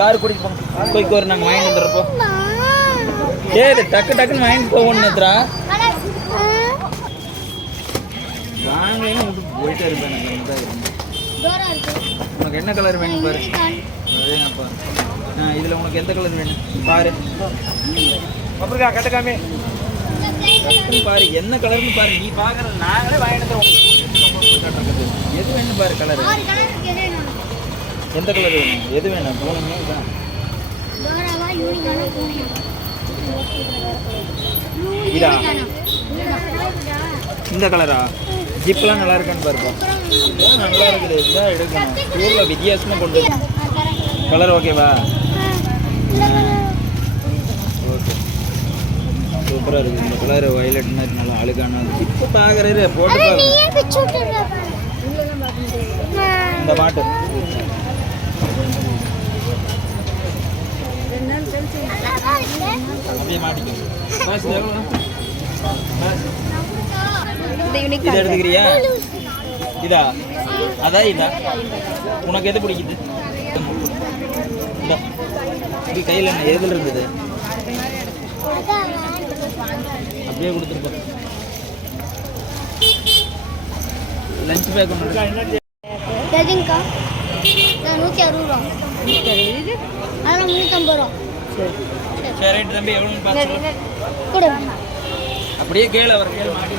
Car போங்க. போய்க்கு ஒரு நாங்கள் வாங்கிட்டு வந்துடுறப்போ ஏது டக்கு டக்குன்னு வாங்கிட்டு போகணும் நேத்ரா வாங்கலைன்னு விட்டு போயிட்டே இருப்பேன் உனக்கு என்ன கலர் வேணும் பாரு? அதேங்கப்பா ஆ இதில் உனக்கு எந்த கலர் வேணும்? பாரு. அப்புறம் கட்டக்காமே. பாரு என்ன கலர்னு பாரு நீ பார்க்குற நாங்களே வாங்கிட்டு. எது வேணும் பாரு கலர் ஆறு கலர் இருக்கு எது வேணும் எந்த கலர் வேணும்? எது வேணும்? பூனைமே இதான் இதா? இந்த கலரா ஜிப்லாம் நல்லா இருக்கான்னு பாருப்பா. நல்லா இருக்குது. இதான் எடுக்கணும். ஊரில் வித்தியாசமாக கொண்டு கலர் ஓகேவா ஓகே சூப்பராக இருக்குது. இந்த கலர் வயலட் மாதிரி நல்லா அழுகான இப்போ பார்க்குறது போட்டு இந்த மாட்டு அப்படியே மாட்டிக்கோ இது இதை எடுத்துக்கிறியா? இதா? அதான் இதா. உனக்கு எது பிடிக்குது? இப்படி கையில் என்ன எதில் இருந்தது? அப்படியே கொடுத்துருப்போம் லஞ்ச் பேக் ஒன்று எதுங்கக்கா நான் நூற்றி அறுபது ரூபா. அதெல்லாம் முந்நூற்றம்பது ரூபா. சரி ரைட் தம்பி எவ்வளோன்னு பார்த்து அப்படியே கேளு அவர் கேளு மாட்டி